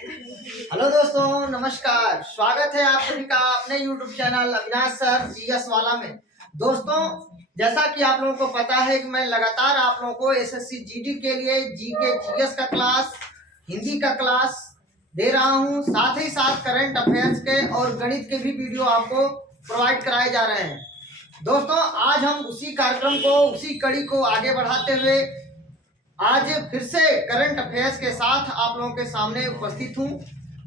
Hello दोस्तों, नमस्कार। स्वागत है आप सभी का अपने YouTube channel Avinash sir GS वाला में। दोस्तों, जैसा कि आप लोगों को पता है कि मैं लगातार आप लोगों को एसएससी जीडी के लिए जीके जीएस का क्लास, हिंदी का क्लास दे रहा हूं। साथ ही साथ करंट अफेयर्स के और गणित के भी वीडियो आपको प्रोवाइड कराए जा रहे हैं। दोस्तों, आज हम उसी कार्यक्रम को, उसी कड़ी को आगे बढ़ाते हुए आज फिर से करंट अफेयर्स के साथ आप लोगों के सामने उपस्थित हूं।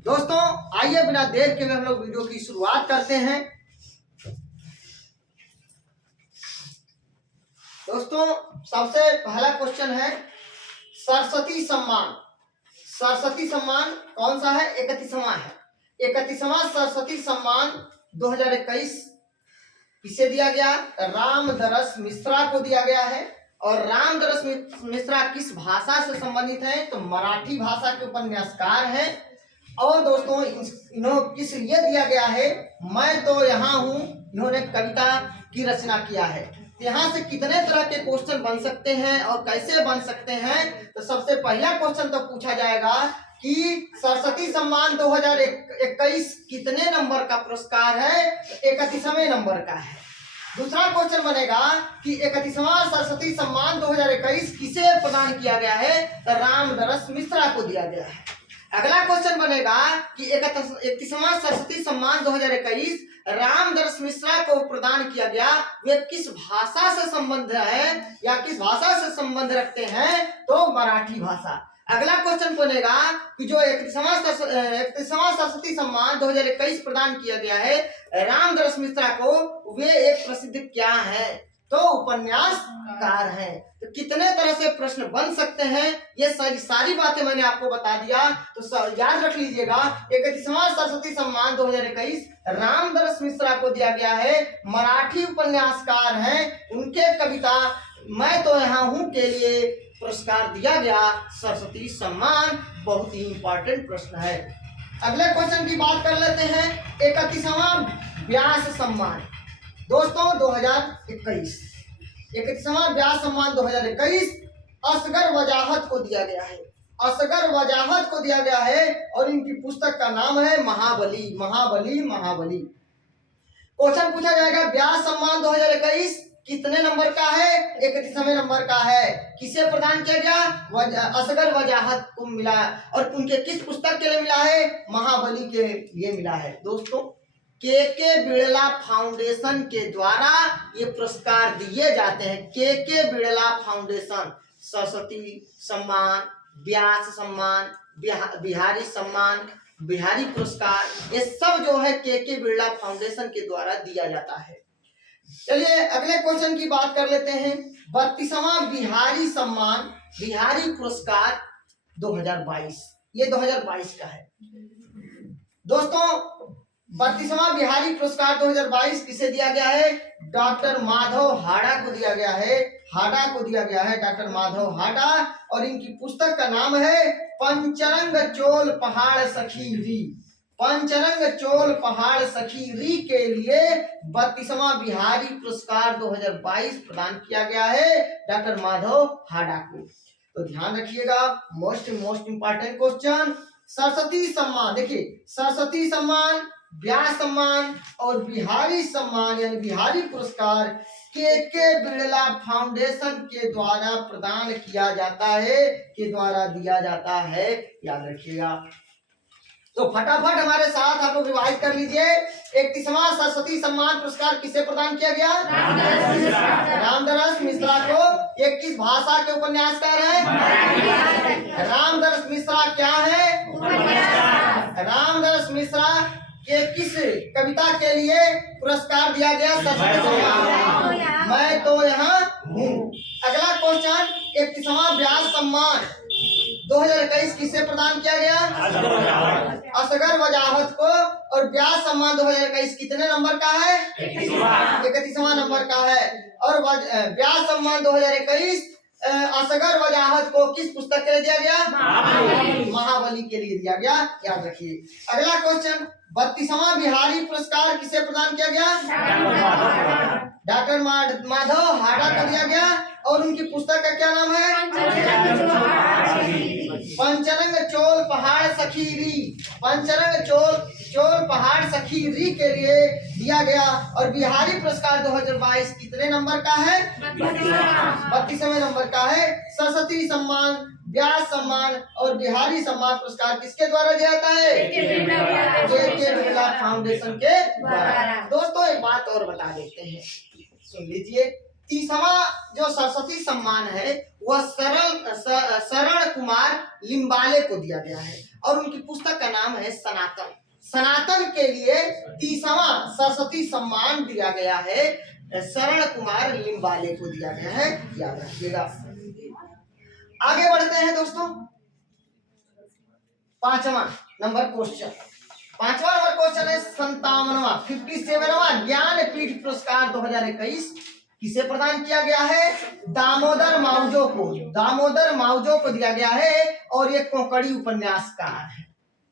दोस्तों, आइए बिना देर के हम लोग वीडियो की शुरुआत करते हैं। दोस्तों, सबसे पहला क्वेश्चन है सरस्वती सम्मान। सरस्वती सम्मान कौन सा है? 31वां है। 31वां सरस्वती सम्मान 2021 किसे दिया गया? रामदरस मिश्रा को दिया गया है। और रामदरस मिश्रा किस भाषा से संबंधित है? तो मराठी भाषा के उपन्यासकार हैं। और दोस्तों, इन्हों किस लिए दिया गया है? मैं तो यहाँ हूँ, इन्होंने कविता की रचना किया है। यहाँ से कितने तरह के क्वेश्चन बन सकते हैं और कैसे बन सकते हैं? तो सबसे पहला क्वेश्चन तो पूछा जाएगा कि सरस्वती सम्मान 2021 कितने नंबर का पुरस्कार है? 31वें नंबर का है। दूसरा क्वेश्चन बनेगा कि 31वां सरस्वती सम्मान 2021 किसे प्रदान किया गया है? तो रामदरस मिश्रा को दिया गया है। अगला क्वेश्चन बनेगा कि 31वां सरस्वती सम्मान 2021 रामदरस मिश्रा को प्रदान किया गया, वे किस भाषा से संबंध है या किस भाषा से संबंध रखते हैं? तो मराठी भाषा। अगला क्वेश्चन बनेगा कि जो 31वां सरस्वती सम्मान 2021 प्रदान किया गया है रामदरस मिश्रा को, वे एक प्रसिद्ध क्या है? तो उपन्यासकार हैं। तो कितने तरह से प्रश्न बन सकते हैं, ये सारी बातें मैंने आपको बता दिया। तो याद रख लीजिएगा, 31वां सरस्वती सम्मान 2021 रामदरस मिश्रा को दिया गया है। मराठी उपन्यासकार हैं, उनके कविता मैं तो यहाँ हूँ के लिए पुरस्कार दिया गया सरस्वती सम्मान। बहुत ही इंपॉर्टेंट प्रश्न है। अगले क्वेश्चन की बात कर लेते हैं। 31वां व्यास सम्मान दोस्तों 2021, 31वां व्यास सम्मान 2021 असगर वजाहत को दिया गया है। असगर वजाहत को दिया गया है और इनकी पुस्तक का नाम है महाबली। महाबली महाबली। क्वेश्चन पूछा जाएगा, व्यास सम्मान 2021 कितने नंबर का है? 31वें नंबर का है। किसे प्रदान किया गया? असगर वजाहत को मिला। और उनके किस पुस्तक के लिए मिला है? महाबली के लिए मिला है। दोस्तों, के बिड़ला फाउंडेशन के द्वारा ये पुरस्कार दिए जाते हैं। के बिड़ला फाउंडेशन सरस्वती सम्मान, व्यास सम्मान, बिहारी सम्मान, बिहारी पुरस्कार, ये सब जो है के बिड़ला फाउंडेशन के द्वारा दिया जाता है। चलिए अगले क्वेश्चन की बात कर लेते हैं। 32वां बिहारी सम्मान, बिहारी पुरस्कार 2022, ये 2022 का है। दोस्तों, 32वां बिहारी पुरस्कार 2022 किसे दिया गया है? डॉक्टर माधव हाड़ा को दिया गया है। हाड़ा को दिया गया है, डॉक्टर माधव हाड़ा। और इनकी पुस्तक का नाम है पंचरंग चोल पहाड़ सखी री। पंचरंग चोल पहाड़ सखी री के लिए 32वां बिहारी पुरस्कार 2022 प्रदान किया गया है डॉक्टर माधव हाड़ा को। तो ध्यान रखिएगा, मोस्ट इंपॉर्टेंट क्वेश्चन। सरस्वती सम्मान, देखिए सरस्वती सम्मान, व्यास सम्मान और बिहारी सम्मान यानी बिहारी पुरस्कार के बिड़ला फाउंडेशन के द्वारा प्रदान किया जाता है, के द्वारा दिया जाता है। याद रखिएगा। तो फटाफट हमारे साथ आप लोग रिवाइज कर लीजिए। 31वां सरस्वती सम्मान पुरस्कार किसे प्रदान किया गया? रामदरस मिश्रा को। ये किस भाषा के उपन्यासकार हैं? रामदरस मिश्रा क्या है? रामदरस मिश्रा के किस कविता के लिए पुरस्कार दिया गया? सरस्वती सम्मान मैं तो यहाँ हूँ। अगला क्वेश्चन, 31वां व्यास सम्मान 2021 किसे प्रदान किया गया? असगर वजाहत को। और व्यास सम्मान 2021 कितने नंबर का है? 31वां नंबर का है। और व्यास सम्मान 2021 असगर वजाहत को किस पुस्तक के लिए दिया गया? महाबली के लिए दिया गया। याद रखिए। अगला क्वेश्चन, 32वां बिहारी पुरस्कार किसे प्रदान किया गया? डॉक्टर माधव हाड़ा को दिया गया। और उनकी पुस्तक का क्या नाम है? पंचरंग चोल पहाड़ सखीरी, पंचरंग चोल पहाड़ सखीरी के लिए दिया गया। और बिहारी पुरस्कार 2022 कितने नंबर का है? 32वें नंबर का है। सरस्वती सम्मान, व्यास सम्मान और बिहारी सम्मान पुरस्कार किसके द्वारा दिया जाता है? जे.के. बिरला फाउंडेशन के द्वारा। दोस्तों एक बात और बता देते हैं, सुन लीजिए। 30वां जो सरस्वती सम्मान है वह शरण कुमार लिम्बाले को दिया गया है और उनकी पुस्तक का नाम है सनातन। सनातन के लिए 30वां सरस्वती सम्मान दिया गया है, शरण कुमार लिम्बाले को दिया गया है, याद रखिएगा। आगे बढ़ते हैं दोस्तों, 5वां नंबर क्वेश्चन। 5वां नंबर क्वेश्चन है 57वां ज्ञानपीठ पुरस्कार 2021 किसे प्रदान किया गया है? दामोदर मावजो को, दामोदर मावजो को दिया गया है और ये कोंकणी उपन्यासकार है,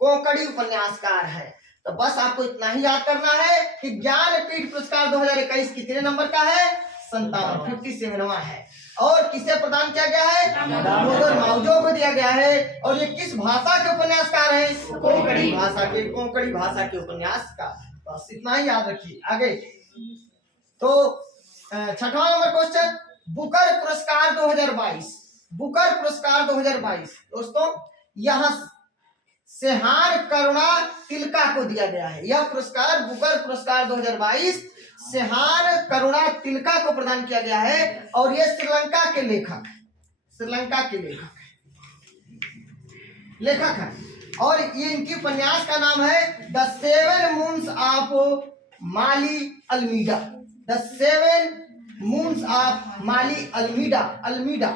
कोंकणी उपन्यासकार है। तो बस आपको इतना ही याद करना है कि ज्ञानपीठ पुरस्कार 2021 कितने नंबर का है? 57वां है। और किसे प्रदान किया गया है? दामोदर मावजो को दिया गया है। और ये किस भाषा के उपन्यासकार हैं? कोंकणी भाषा के, कोंकणी भाषा के उपन्यासकार। बस इतना ही याद रखिए। आगे तो 6वां नंबर क्वेश्चन, बुकर पुरस्कार 2022, बुकर पुरस्कार 2022 दोस्तों यहाँ सेहान करुणा तिलका को दिया गया है। यह पुरस्कार बुकर पुरस्कार 2022 सेहान करुणा तिलका को प्रदान किया गया है और ये श्रीलंका के लेखक, श्रीलंका के लेखक है। और ये इनकी उपन्यास का नाम है the seven moons of Mali Almeida, the seven moons of Mali Almeida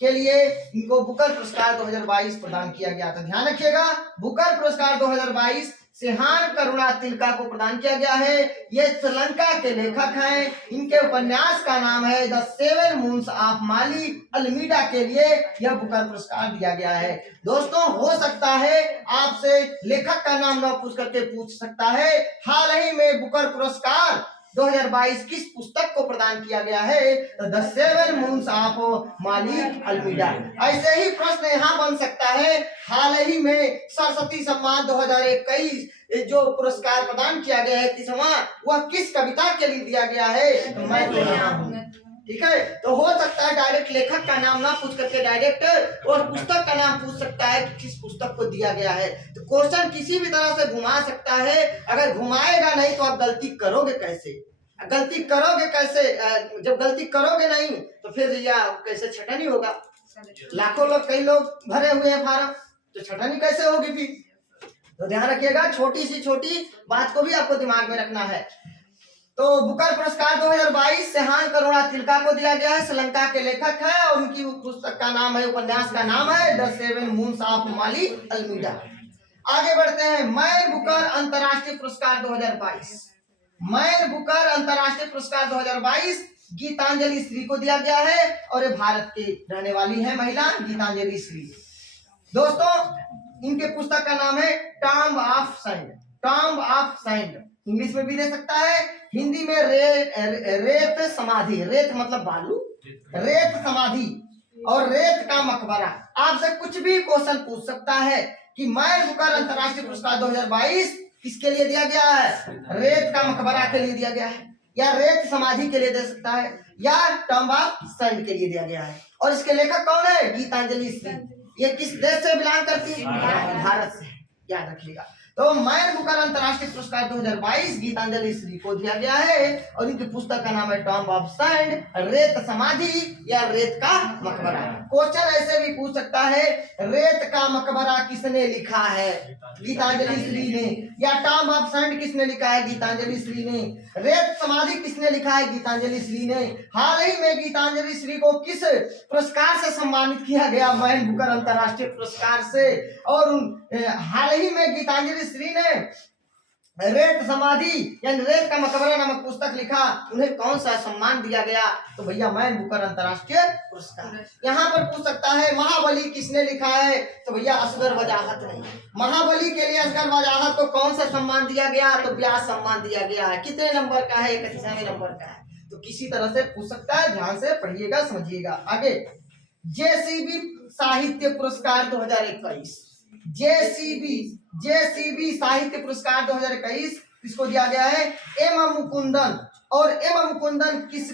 के लिए इनको बुकर पुरस्कार 2022 प्रदान किया गया था। ध्यान रखिएगा, बुकर पुरस्कार 2022 सेहान करुणा तिलका को प्रदान किया गया है। ये श्रीलंका के लेखक हैं। इनके उपन्यास का नाम है the seven moons of Mali Almeida के लिए यह बुकर पुरस्कार दिया गया है। दोस्तों हो सकता है आपसे लेखक का नाम न पूछ करके पूछ सकता है हाल ही में बुकर पुरस्कार 2022 किस पुस्तक को प्रदान किया गया है? The seven moons of Mali Almeida. ऐसे ही प्रश्न यहाँ बन सकता है हाल ही में सरस्वती सम्मान 2021 जो पुरस्कार प्रदान किया गया है 30वां, वह किस कविता के लिए दिया गया है? तो मैं तो रहा हूँ। ठीक है, तो हो सकता है डायरेक्ट लेखक का नाम ना पूछ करके डायरेक्ट और पुस्तक का नाम पूछ सकता है कि किस पुस्तक को दिया गया है। तो क्वेश्चन किसी भी तरह से घुमा सकता है। अगर घुमाएगा नहीं तो आप गलती करोगे कैसे? गलती करोगे कैसे? जब गलती करोगे नहीं तो फिर या कैसे छटनी होगा? लाखों लोग, कई लोग भरे हुए हैं फार्म, तो छटनी कैसे होगी फिर? तो ध्यान रखिएगा, छोटी सी छोटी बात को भी आपको दिमाग में रखना है। तो बुकर पुरस्कार 2022 सेहान करुणा तिलका को दिया गया है। श्रीलंका के लेखक है और उनकी पुस्तक का नाम है, उपन्यास का नाम है the seven moons of Mali Almeida. आगे बढ़ते हैं, मैन बुकर अंतर्राष्ट्रीय पुरस्कार 2022, मैन बुकर अंतर्राष्ट्रीय पुरस्कार 2022 गीतांजलि श्री को दिया गया है और ये भारत की रहने वाली है महिला गीतांजलि श्री। दोस्तों इनके पुस्तक का नाम है tomb of sand, tomb of sand. English में भी दे सकता है, हिंदी में रेत समाधि, रेत मतलब बालू, रेत समाधि और रेत का मकबरा। आपसे कुछ भी क्वेश्चन पूछ सकता है कि मैन बुकर अंतर्राष्ट्रीय पुरस्कार 2022 किसके लिए दिया गया है? रेत का मकबरा के लिए दिया गया है, या रेत समाधि के लिए दे सकता है, या टॉम्ब ऑफ सैंड के लिए दिया गया है। और इसके लेखक कौन है? गीतांजलि श्री। ये किस देश से बिलोंग करती है? भारत से, याद रखिएगा। तो मैन बुकर अंतर्राष्ट्रीय पुरस्कार 2022 गीतांजलि श्री को दिया गया है और इनकी पुस्तक का नाम है टॉम्ब ऑफ सैंड, रेत समाधि या रेत का मकबरा। क्वेश्चन ऐसे भी पूछ सकता है रेत का मकबरा किसने लिखा है? गीतांजलि श्री ने। या टॉम्ब ऑफ सैंड किसने लिखा है? गीतांजलि श्री ने। रेत समाधि किसने लिखा है? गीतांजलि श्री ने। हाल ही में गीतांजलि श्री को किस पुरस्कार से सम्मानित किया गया? मैन बुकर अंतर्राष्ट्रीय पुरस्कार से। और हाल ही में गीतांजलि श्री ने रेत समाधि यानी रेत का मकबरा नामक पुस्तक लिखा, उन्हें कौन सा सम्मान दिया गया? तो भैया मैन बुकर अंतर्राष्ट्रीय पुरस्कार। यहाँ पर पूछ सकता है महाबली किसने लिखा है? तो भैया असगर वजाहत नहीं। महाबली के लिए असगर वजाहत को कौन सा सम्मान दिया गया? तो व्यास सम्मान दिया गया है। कितने नंबर का है? 31वें नंबर का है। तो किसी तरह से पूछ सकता है, ध्यान से पढ़िएगा, समझिएगा। आगे जेसीबी साहित्य पुरस्कार 2021, जेसीबी साहित्य पुरस्कार 2021 किसको दिया गया है? एम मुकुंदन। और एम मुकुंदन किस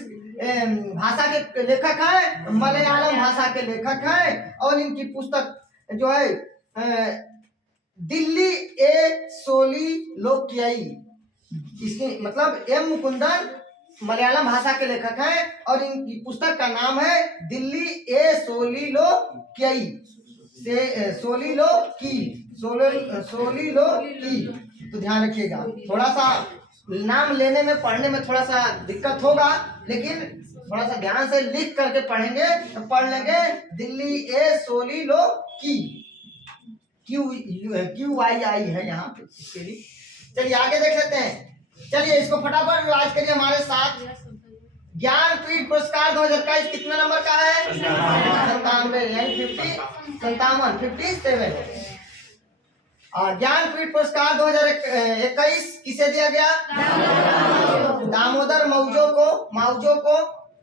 भाषा के लेखक है? मलयालम भाषा के लेखक है। और इनकी पुस्तक जो है दिल्ली ए सोलिलोक्यई, इसकी मतलब एम मुकुंदन मलयालम भाषा के लेखक हैं और इनकी पुस्तक का नाम है दिल्ली ए सोलिलोक्यई, सोलिलोकी। तो ध्यान रखिएगा, थोड़ा सा नाम लेने में पढ़ने में थोड़ा सा दिक्कत होगा, लेकिन थोड़ा सा ध्यान से लिख करके पढ़ेंगे तो पढ़ लेंगे दिल्ली ए सोलिलोकी, QYI है यहाँ पे इसके लिए। चलिए आगे देख लेते हैं। चलिए इसको फटाफट रिवाइज करिए हमारे साथ। ज्ञानपीठ पुरस्कार 2021 कितने नंबर का है? 97 यानी 57। और ज्ञानपीठ पुरस्कार 2021 किसे दिया गया? दामोदर माउजो को।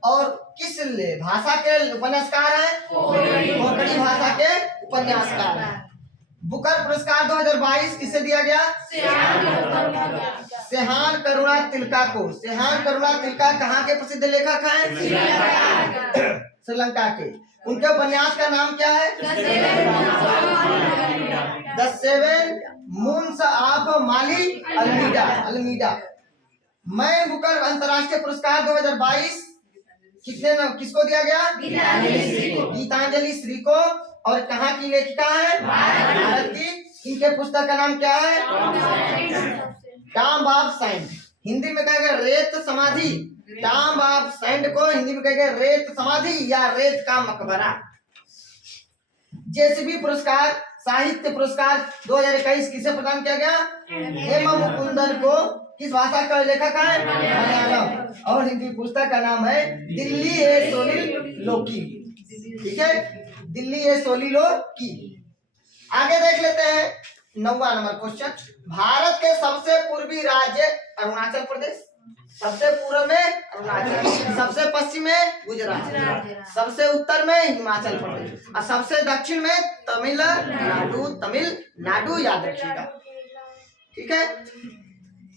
और किस भाषा के उपन्यासकार हैं? कोंकणी भाषा के उपन्यासकार हैं। बुकर पुरस्कार 2022 किसे दिया गया? सेहान करुणा तिलका को। सेहान करुणा तिलका कहाँ के प्रसिद्ध लेखक हैं? श्रीलंका के। उनके उपन्यास का नाम क्या है? The seven moons of Mali Almeida. मैं बुकर अंतर्राष्ट्रीय पुरस्कार 2022 किसको दिया गया? गीतांजलि श्री को। और कहाँ की लेखिका है? भारत की। इनके पुस्तक का नाम क्या है? टॉम्ब ऑफ सैंड, हिंदी में कहेंगे रेत समाधि। टॉम्ब ऑफ सैंड को हिंदी में कहेंगे रेत समाधि या रेत का मकबरा। जेसीबी पुरस्कार साहित्य पुरस्कार 2021 किसे प्रदान किया गया? एम मुकुंदन को। किस भाषा का लेखक है? मलयालम। और इनकी पुस्तक का नाम है दिल्ली ए सोलिलोकी। ठीक है, दिल्ली ए सोलिलोकी। आगे देख लेते हैं 9वां नंबर क्वेश्चन। भारत के सबसे पूर्वी राज्य अरुणाचल प्रदेश। सबसे पूर्व में अरुणाचल, सबसे पश्चिम में गुजरात, सबसे उत्तर में हिमाचल प्रदेश और सबसे दक्षिण में तमिलनाडु याद रखिएगा। ठीक है,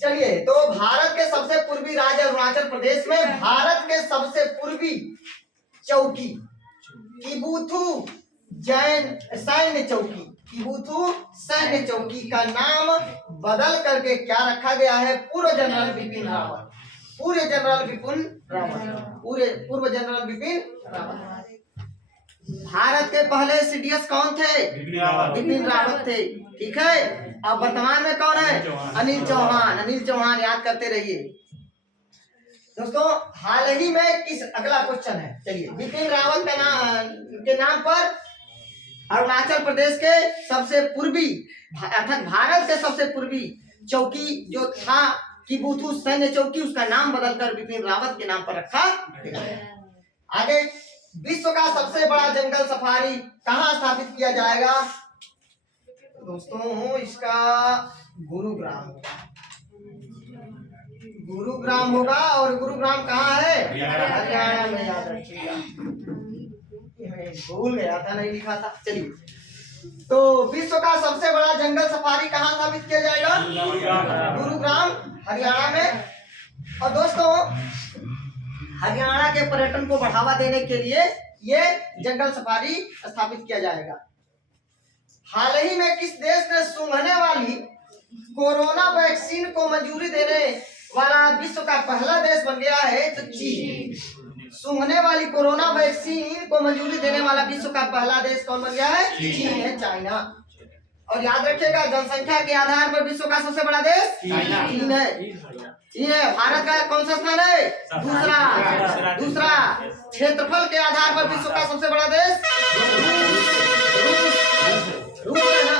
चलिए तो भारत के सबसे पूर्वी राज्य अरुणाचल प्रदेश में भारत के सबसे पूर्वी चौकी किबुथु सैन्य चौकी का नाम बदल करके क्या रखा गया है? पूर्व जनरल बिपिन रावत। भारत के पहले सीडीएस कौन थे? बिपिन रावत थे। ठीक है, अब वर्तमान में कौन है? अनिल चौहान याद करते रहिए दोस्तों। हाल ही में किस, अगला क्वेश्चन है, चलिए। बिपिन रावत के नाम पर अरुणाचल प्रदेश के सबसे पूर्वी अर्थात भारत के सबसे पूर्वी चौकी जो था किबुथु सैन्य चौकी, उसका नाम बदलकर बिपिन रावत के नाम पर रखा गया। आगे, विश्व का सबसे बड़ा जंगल सफारी कहाँ स्थापित किया जाएगा? दोस्तों इसका गुरुग्राम होगा। और गुरुग्राम कहाँ है? हरियाणा में, याद रखिएगा, भूल गया था, नहीं लिखा था। चलिए, तो विश्व का सबसे बड़ा जंगल सफारी कहाँ स्थापित किया जाएगा? गुरुग्राम, हरियाणा में। और दोस्तों हरियाणा के पर्यटन को बढ़ावा देने के लिए ये जंगल सफारी स्थापित किया जाएगा। हाल ही में किस देश ने सूंघने वाली कोरोना वैक्सीन को मंजूरी देने वाला विश्व का पहला देश बन गया है? तो चीन। सूंघने वाली कोरोना वैक्सीन को मंजूरी देने वाला विश्व का पहला देश कौन बन गया है? चीन है, चाइना। और याद रखिएगा, जनसंख्या के आधार पर विश्व का सबसे बड़ा देश चीन है। भारत का कौन सा स्थान है? दूसरा। क्षेत्रफल के आधार पर विश्व का सबसे बड़ा देश रूस है ना?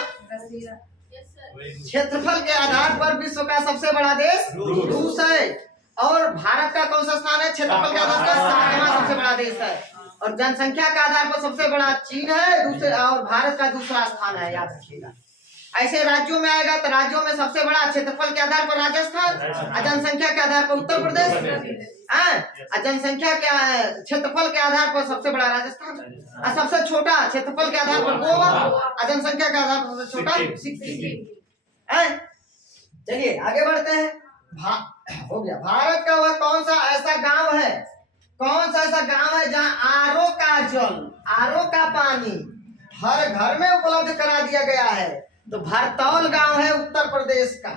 क्षेत्रफल के आधार पर विश्व का सबसे बड़ा देश रूस है। और भारत का कौन सा स्थान है? क्षेत्रफल के आधार पर 7वां सबसे बड़ा देश है। और जनसंख्या के आधार पर सबसे बड़ा चीन है, दूसरे, और भारत का दूसरा स्थान है, याद रखिएगा। ऐसे राज्यों में आएगा तो राज्यों में सबसे बड़ा क्षेत्रफल के आधार पर राजस्थान, जनसंख्या के आधार पर उत्तर प्रदेश, जनसंख्या के क्षेत्रफल के आधार पर सबसे बड़ा राजस्थान, और सबसे छोटा क्षेत्रफल के आधार पर गोवा, जनसंख्या के आधार पर सबसे छोटा सिक्किम। चलिए आगे बढ़ते हैं। हो गया। भारत का वह कौन सा ऐसा गांव है, कौन सा ऐसा गांव है जहां आरओ का जल, आरओ का पानी हर घर में उपलब्ध करा दिया गया है? तो भरतौल गांव है उत्तर प्रदेश का।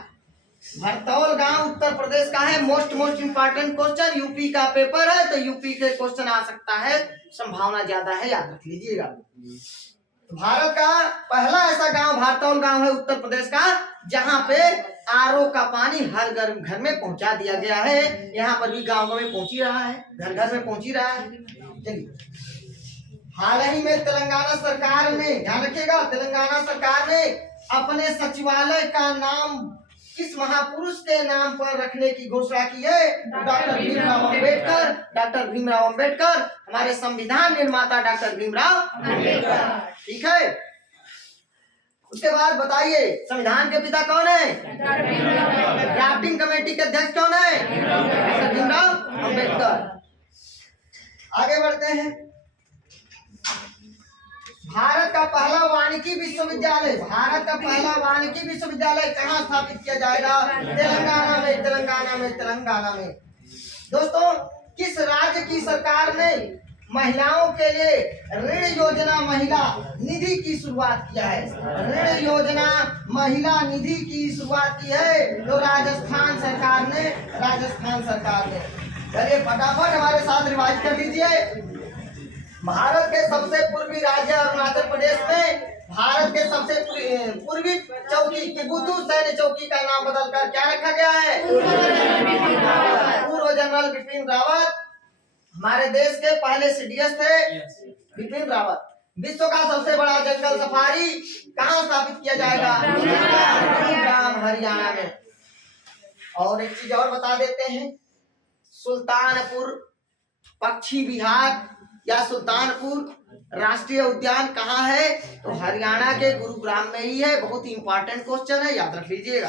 भरतौल गांव उत्तर प्रदेश का है। मोस्ट इंपॉर्टेंट क्वेश्चन, यूपी का पेपर है तो यूपी के क्वेश्चन आ सकता है, संभावना ज्यादा है, याद रख लीजिएगा। भारत का पहला ऐसा गांव भरतौल गांव है उत्तर प्रदेश का, जहां पे आरओ का पानी हर घर में पहुंचा दिया गया है। यहाँ पर भी गांव में पहुंच ही रहा है, घर घर में पहुंच ही रहा है। चलिए, हाल ही में तेलंगाना सरकार ने, ध्यान रखिएगा, तेलंगाना सरकार ने अपने सचिवालय का नाम किस महापुरुष के नाम पर रखने की घोषणा की है? डॉक्टर भीमराव अंबेडकर। डॉक्टर भीमराव अंबेडकर, हमारे संविधान निर्माता डॉक्टर भीमराव अंबेडकर। ठीक है। उसके बाद बताइए, संविधान के पिता कौन है? ड्राफ्टिंग कमेटी के अध्यक्ष कौन है? डॉक्टर भीमराव अंबेडकर। आगे बढ़ते हैं। भारत का पहला वानिकी विश्वविद्यालय, भारत का पहला वानिकी विश्वविद्यालय कहाँ स्थापित किया जाएगा? तेलंगाना में, तेलंगाना में, तेलंगाना में। दोस्तों, किस राज्य की सरकार ने महिलाओं के लिए ऋण योजना महिला निधि की शुरुआत किया है? ऋण योजना महिला निधि की शुरुआत की है तो राजस्थान सरकार ने, राजस्थान सरकार ने। चलिए फटाफट हमारे साथ रिवाइज कर लीजिए। भारत के सबसे पूर्वी राज्य अरुणाचल प्रदेश में भारत के सबसे पूर्वी चौकी किबुतु सैन्य चौकी का नाम बदलकर क्या रखा गया है? पूर्व जनरल बिपिन रावत। हमारे देश के पहले सीडीएस थे बिपिन रावत। विश्व का सबसे बड़ा जंगल सफारी कहाँ स्थापित किया जाएगा? हरियाणा में। और एक चीज और बता देते हैं, सुल्तानपुर पक्षी विहार या सुल्तानपुर राष्ट्रीय उद्यान कहाँ है? तो हरियाणा के गुरुग्राम में ही है। बहुत ही इंपॉर्टेंट क्वेश्चन है, याद रख लीजिएगा।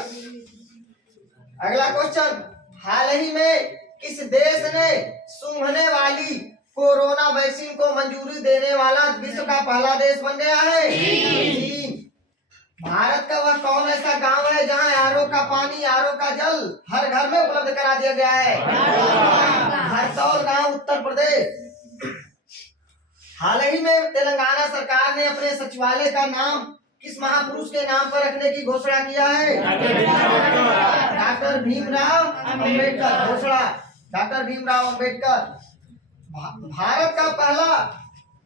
अगला क्वेश्चन, हाल ही में किस देश ने सूंघने वाली कोरोना वैक्सीन को मंजूरी देने वाला विश्व का पहला देश बन गया है? चीन। भारत का वह कौन ऐसा गांव है जहां आरओ का पानी, आरओ का जल हर घर में उपलब्ध करा दिया गया है? भरतौल गांव उत्तर प्रदेश। हाल ही में तेलंगाना सरकार ने अपने सचिवालय का नाम किस महापुरुष के नाम पर रखने की घोषणा किया है? डॉक्टर भीमराव अंबेडकर। घोषणा डॉक्टर भीमराव अंबेडकर। भारत का पहला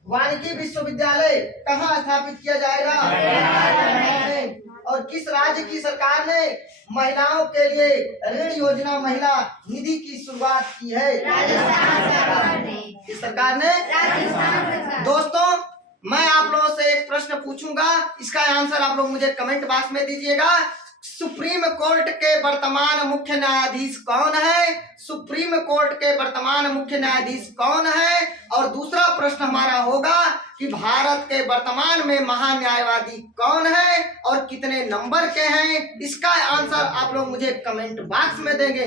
वानिकी विश्वविद्यालय कहाँ स्थापित किया जाएगा? और किस राज्य की सरकार ने महिलाओं के लिए ऋण योजना महिला निधि की शुरुआत की है? राजस्थान सरकार ने। किस सरकार ने? राजस्थान सरकार। दोस्तों, मैं आप लोगों से एक प्रश्न पूछूंगा, इसका आंसर आप लोग मुझे कमेंट बॉक्स में दीजिएगा। सुप्रीम कोर्ट के वर्तमान मुख्य न्यायाधीश कौन है? सुप्रीम कोर्ट के वर्तमान मुख्य न्यायाधीश कौन है? और दूसरा प्रश्न हमारा होगा कि भारत के वर्तमान में महान्यायवादी कौन है और कितने नंबर के हैं? इसका आंसर आप लोग मुझे कमेंट बॉक्स में देंगे।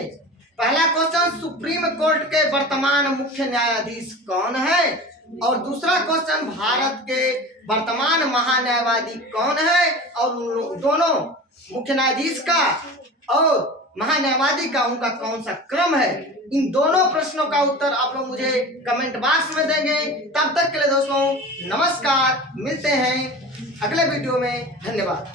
पहला क्वेश्चन, सुप्रीम कोर्ट के वर्तमान मुख्य न्यायाधीश कौन है? और दूसरा क्वेश्चन, भारत के वर्तमान महान्यायवादी कौन है? और दोनों मुख्य न्यायाधीश का और महान्यायवादी का उनका कौन सा क्रम है? इन दोनों प्रश्नों का उत्तर आप लोग मुझे कमेंट बॉक्स में देंगे। तब तक के लिए दोस्तों नमस्कार, मिलते हैं अगले वीडियो में। धन्यवाद।